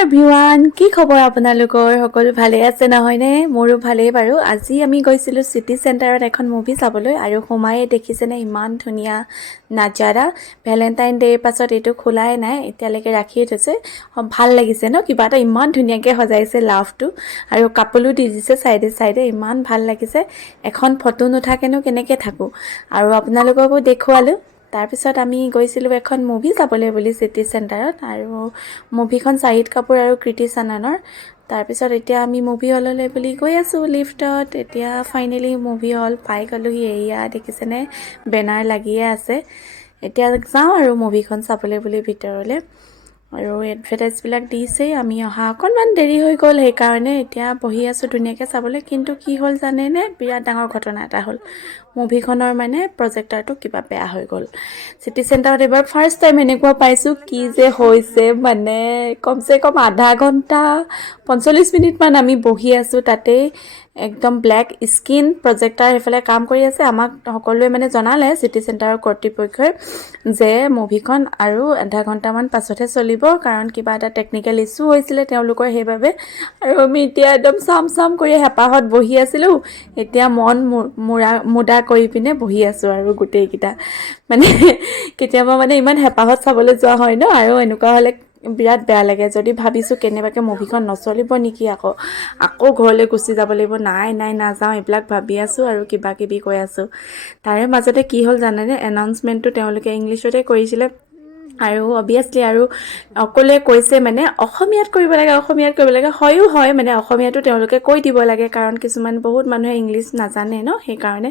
everyone কি খবৰ আপোনালোকৰ সকলো ভালে আছে নহয়নে মোৰো ভালেই বাৰু আজি আমি গৈছিলোঁ চিটি চেণ্টাৰত এখন মুভি চাবলৈ আৰু সোমায়ে দেখিছেনে ইমান ধুনীয়া নাজাৰা ভেলেণ্টাইন ডে'ৰ পাছত এইটো খোলাই নাই এতিয়ালৈকে ৰাখিয়ে থৈছে ভাল লাগিছে ন কিবা এটা ইমান ধুনীয়াকৈ সজাইছে লাভটো আৰু কাপোৰো দি দিছে চাইডে চাইডে ইমান ভাল লাগিছে এখন ফটো নুঠাকেনো কেনেকৈ থাকোঁ আৰু আপোনালোককো দেখুৱালোঁ তাৰপিছত আমি গৈছিলোঁ এখন মুভি চাবলৈ বুলি চিটি চেণ্টাৰত আৰু মুভিখন শাহিদ কাপুৰ আৰু কৃতি চাননৰ তাৰপিছত এতিয়া আমি মুভি হললৈ বুলি গৈ আছোঁ লিফ্টত এতিয়া ফাইনেলি মুভি হল পাই গ'লোহি এয়া দেখিছেনে বেনাৰ লাগিয়ে আছে এতিয়া যাওঁ আৰু মুভিখন চাবলৈ বুলি ভিতৰলৈ আৰু এডভাৰটাইজবিলাক দিছেই আমি অহা অকণমান দেৰি হৈ গ'ল সেইকাৰণে এতিয়া বহি আছোঁ ধুনীয়াকৈ চাবলৈ কিন্তু কি হ'ল জানেনে বিৰাট ডাঙৰ ঘটনা এটা হ'ল মুভিখনৰ মানে প্ৰজেক্টাৰটো কিবা বেয়া হৈ গ'ল চিটি চেণ্টাৰত এবাৰ ফাৰ্ষ্ট টাইম এনেকুৱা পাইছোঁ কি যে হৈছে মানে কমচে কম আধা ঘণ্টা 45 মিনিটমান আমি বহি আছোঁ তাতেই একদম ব্লেক স্ক্ৰীন প্ৰজেক্টাৰ সেইফালে কাম কৰি আছে আমাক সকলোৱে মানে জনালে চিটি চেণ্টাৰৰ কৰ্তৃপক্ষই যে মুভিখন আৰু আধা ঘণ্টামান পাছতহে চলিব কাৰণ কিবা এটা টেকনিকেল ইছ্যু হৈছিলে তেওঁলোকৰ সেইবাবে আৰু আমি এতিয়া একদম চাম কৰি হেঁপাহত বহি আছিলোঁ এতিয়া মন মুদা কৰি পিনে বহি আছোঁ আৰু গোটেইকেইটা মানে কেতিয়াবা মানে ইমান হেঁপাহত চাবলৈ যোৱা হয় ন আৰু এনেকুৱা হ'লে বিৰাট বেয়া লাগে যদি ভাবিছোঁ কেনেবাকৈ মুভিখন নচলিব নেকি আকৌ ঘৰলৈ গুচি যাব লাগিব নাই নাযাওঁ এইবিলাক ভাবি আছোঁ আৰু কিবা কিবি কৈ আছোঁ তাৰে মাজতে কি হ'ল জানেনে এনাউন্সমেণ্টটো তেওঁলোকে ইংলিছতে কৰিছিলে আৰু অবভিয়াছলি আৰু অকলে কৈছে মানে অসমীয়াত কৰিব লাগে হয়ো হয় মানে অসমীয়াটো তেওঁলোকে কৈ দিব লাগে কাৰণ কিছুমান বহুত মানুহে ইংলিছ নাজানে ন সেইকাৰণে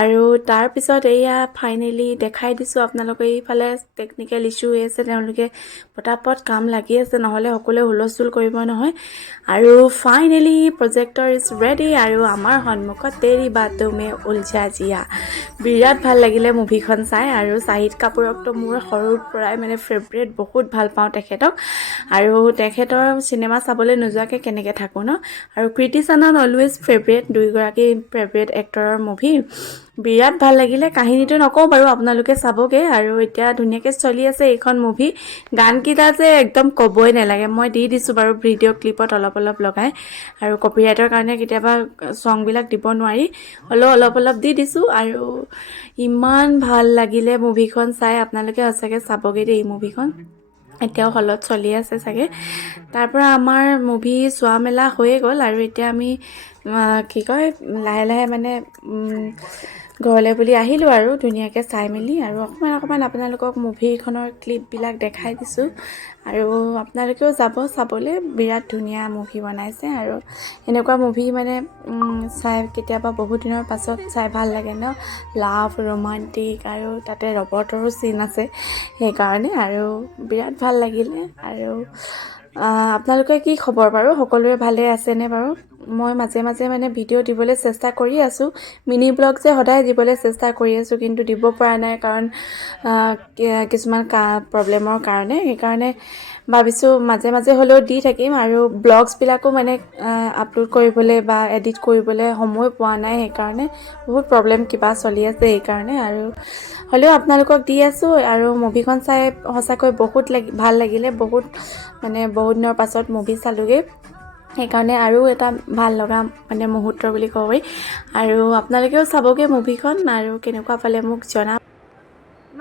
আৰু তাৰপিছত এয়া ফাইনেলি দেখাই দিছোঁ আপোনালোকে এইফালে টেকনিকেল ইছ্যু হৈ আছে তেওঁলোকে পটাপট কাম লাগি আছে নহ'লে সকলোৱে হুলস্থুল কৰিব নহয় আৰু ফাইনেলি প্ৰজেক্টৰ ইজ ৰেডি আৰু আমাৰ সন্মুখত তেৰি বাতো মে উলঝা জিয়া বিৰাট ভাল লাগিলে মুভিখন চাই আৰু শাহিদ কাপুৰকতো মোৰ সৰুৰ পৰাই মানে ফেভৰেট বহুত ভাল পাওঁ তেখেতক আৰু তেখেতৰ চিনেমা চাবলৈ নোযোৱাকৈ কেনেকৈ থাকোঁ ন আৰু কৃতি চানন অলৱেজ ফেভৰেট দুয়োগৰাকী ফেভৰেট এক্টৰৰ মুভি বিৰাট ভাল লাগিলে কাহিনীটো নকওঁ বাৰু আপোনালোকে চাবগৈ আৰু এতিয়া ধুনীয়াকৈ চলি আছে এইখন মুভি গানকেইটা যে একদম ক'বই নালাগে মই দি দিছোঁ বাৰু ভিডিঅ' ক্লিপত অলপ লগাই আৰু কপিৰাইটৰ কাৰণে কেতিয়াবা ছংবিলাক দিব নোৱাৰি হ'লেও অলপ দি দিছোঁ আৰু ইমান ভাল লাগিলে মুভিখন চাই আপোনালোকে সঁচাকৈ চাবগৈ দেই এই মুভিখন এতিয়াও হলত চলি আছে চাগে তাৰপৰা আমাৰ মুভি চোৱা মেলা হৈয়ে গ'ল আৰু এতিয়া আমি কি কয় লাহে মানে ঘৰলৈ বুলি আহিলোঁ আৰু ধুনীয়াকৈ চাই মেলি আৰু অকণমান আপোনালোকক মুভিখনৰ ক্লিপবিলাক দেখাই দিছোঁ আৰু আপোনালোকেও যাব চাবলৈ বিৰাট ধুনীয়া মুভি বনাইছে আৰু এনেকুৱা মুভি মানে চাই কেতিয়াবা বহুত দিনৰ পাছত চাই ভাল লাগে ন লাভ ৰোমান্টিক আৰু তাতে ৰবটৰো চিন আছে সেইকাৰণে আৰু বিৰাট ভাল লাগিলে আৰু আপোনালোকে কি খবৰ বাৰু সকলোৰে ভালে আছেনে বাৰু মই মাজে মানে ভিডিঅ' দিবলৈ চেষ্টা কৰি আছোঁ মিনি ব্লগ যে সদায় দিবলৈ চেষ্টা কৰি আছোঁ কিন্তু দিব পৰা নাই কাৰণ কিছুমান প্ৰব্লেমৰ কাৰণে সেইকাৰণে ভাবিছোঁ মাজে হ'লেও দি থাকিম আৰু ব্লগছবিলাকো মানে আপলোড কৰিবলৈ বা এডিট কৰিবলৈ সময় পোৱা নাই সেইকাৰণে বহুত প্ৰব্লেম কিবা চলি আছে সেইকাৰণে আৰু হ'লেও আপোনালোকক দি আছোঁ আৰু মুভিখন চাই সঁচাকৈ বহুত ভাল লাগিলে বহুত দিনৰ পাছত মুভি চালোগৈ সেইকাৰণে আৰু এটা ভাল লগা মানে মুহূৰ্ত বুলি ক'ব পাৰি আৰু আপোনালোকেও চাবগৈ মুভিখন আৰু কেনেকুৱা পালে মোক জনাব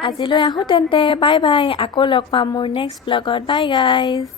আজিলৈ আহোঁ তেন্তে বাই আকৌ লগ পাম মোৰ নেক্সট ব্লগত বাই গাইজ